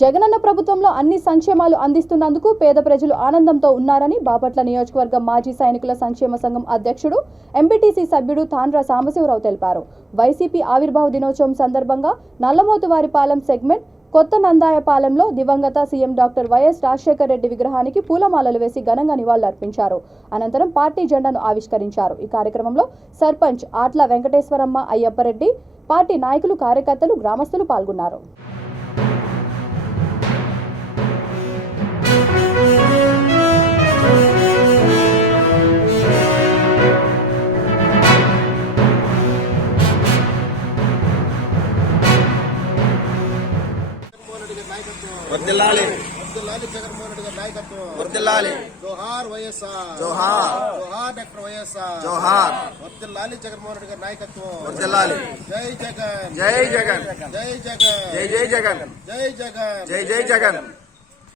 జగనన్న ప్రభుత్వంలో అన్ని సంక్షేమాలు అందిస్తున్నందుకు పేద ప్రజలు ఆనందంతో ఉన్నారని బాపట్ల నియోజకవర్గం మాజీ సైనికుల సంక్షేమ సంఘం అధ్యక్షుడు ఎంపీటీసీ సభ్యుడు తాండ్ర సాంబశివరావు తెలిపారు. వైసీపీ ఆవిర్భావ దినోత్సవం సందర్భంగా నల్లమోతువారిపాలెం సెగ్మెంట్ కొత్త నందాయపాలెంలో దివంగత CM doctor YS Rajasekhar Reddy విగ్రహానికి పూలమాలలు వేసి ఘనంగా నివాళులర్పించారు. అనంతరం పార్టీ జెండాను ఆవిష్కరించారు. ఈ కార్యక్రమంలో సర్పంచ్ ఆట్ల వెంకటేశ్వరమ్మ అయ్యప్పరెడ్డి, పార్టీ నాయకులు, కార్యకర్తలు, గ్రామస్తులు పాల్గొన్నారు. వర్ధిల్లాలి జగన్మోహన్ రెడ్డి గారి నాయకత్వం. వర్ధిల్లాలి. జోహార్ వైఎస్ఆర్. జోహార్. జోహార్ డాక్టర్ వైఎస్ఆర్. జోహార్. వర్ధిల్లాలి జగన్మోహన్ రెడ్డి గారి నాయకత్వం. వర్ధిల్లాలి. జై జగన్. జై జగన్. జై జగన్. జై జై జగన్. జై జగన్. జై జై జగన్.